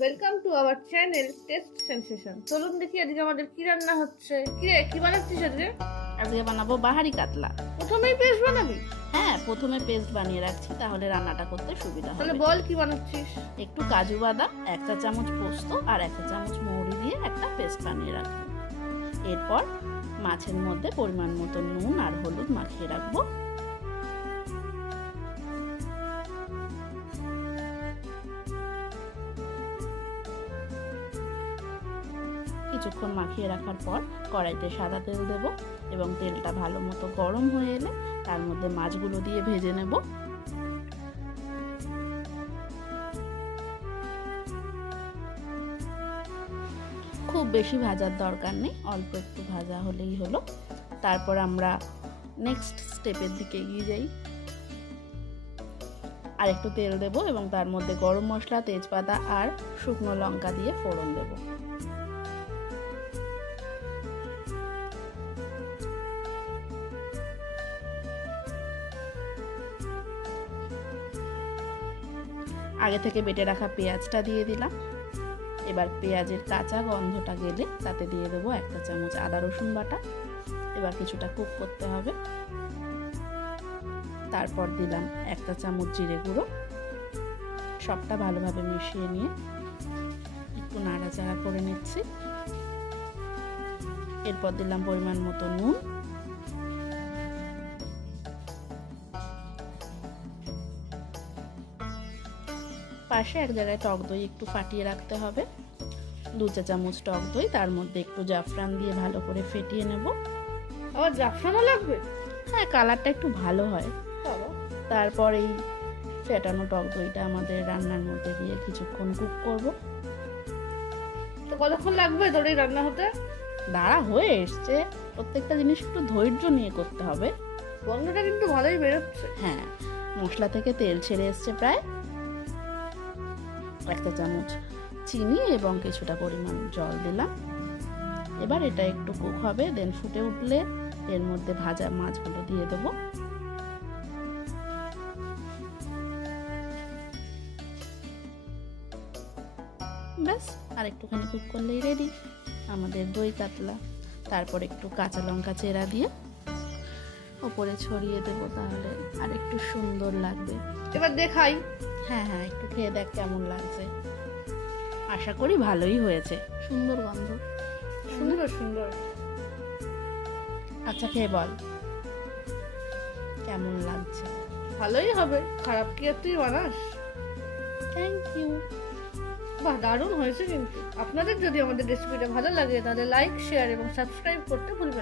Welcome to our channel test sensation. চলুন দেখি আজকে আমাদের কি রান্না হচ্ছে। কি রে, কি বানাচ্ছিস আজকে? আজকে বানাবো বাহারি কাতলা। প্রথমেই পেস্ট বানাবি? হ্যাঁ, প্রথমে পেস্ট বানিয়ে রাখছি, তাহলে রান্নাটা করতে সুবিধা তাহলে হবে। বল কি বানাচ্ছিস। একটু কাজু বাদাম, 1 চা চামচ পোস্ত আর 1 চা চামচ মৌরি দিয়ে একটা পেস্ট বানিয়ে রাখবো। এরপর মাছের মধ্যে পরিমাণ মতো নুন আর হলুদ মাখিয়ে রাখবো। কিছুক্ষণ মাখিয়ে রাখার পর কড়াইতে সাদা তেল দেব এবং তেলটা ভালো মতো গরম হয়ে এলে তার মধ্যে মাছগুলো দিয়ে ভেজে নেব। খুব বেশি ভাজার দরকার নেই, অল্প একটু ভাজা হলেই হলো। তারপর আমরা নেক্সট স্টেপের দিকে এগিয়ে যাই। আর একটু তেল দেব এবং তার মধ্যে গরম মশলা, তেজপাতা আর শুকনো লঙ্কা দিয়ে ফোড়ন দেব। আগে থেকে বেটে রাখা পেঁয়াজটা দিয়ে দিলাম। এবার পেঁয়াজের কাঁচা গন্ধটা গেলে তাতে দিয়ে দেবো 1 চা চামচ আদা রসুন বাটা। এবার কিছুটা কুক করতে হবে। তারপর দিলাম 1 চা চামচ জিরে গুঁড়ো। সবটা ভালোভাবে মিশিয়ে নিয়ে একটু নাড়াচাড়া করে নিচ্ছি। এরপর দিলাম পরিমাণ মতো নুন। পাশে এক জায়গায় টক দই একটু ফাটিয়ে রাখতে হবে। 2 চা চামচ টক দই, তার মধ্যে একটু জাফরান দিয়ে ভালো করে ফেটিয়ে নেব। আবার জাফরানও লাগবে? হ্যাঁ, কালারটা একটু ভালো হয়। বাবা, তারপর এই ফেটানো টক দইটা আমাদের রান্নার মধ্যে দিয়ে কিছুক্ষণ কুক করব। তো কতক্ষণ লাগবে তোর এই রান্না হতে? দাঁড়া, হয়ে এসছে। প্রত্যেকটা জিনিস একটু ধৈর্য নিয়ে করতে হবে। গন্ধটা কিন্তু ভালোই বেরোচ্ছে। হ্যাঁ, মশলা থেকে তেল ছেড়ে এসছে প্রায়। 1 চা চামচ চিনি এবং কিছুটা পরিমাণ জল দিলাম। এবার এটা একটু কুক হবে, দেন ফুটে উঠলে এর মধ্যে ভাজা মাছগুলো দিয়ে দেবো। ব্যাস, আর একটুখানি কুক করলেই রেডি আমাদের দই কাতলা। তারপর একটু কাঁচা লঙ্কা চেরা দিয়ে ওপরে ছড়িয়ে দেবো, তাহলে আর একটু সুন্দর লাগবে। এবার দেখাই। হ্যাঁ হ্যাঁ, একটু খেয়ে দেখ কেমন লাগছে। আশা করি ভালোই হয়েছে, সুন্দর গন্ধ। সুন্দর সুন্দর। আচ্ছা, খেয়ে বল কেমন লাগছে। ভালোই হবে, খারাপ কি আর তুই বানাস? Thank you. বাহ, দারুণ হয়েছে। কিন্তু আপনাদের যদি আমাদের রেসিপিটা ভালো লাগে তাহলে লাইক, শেয়ার এবং সাবস্ক্রাইব করতে ভুলবেন না।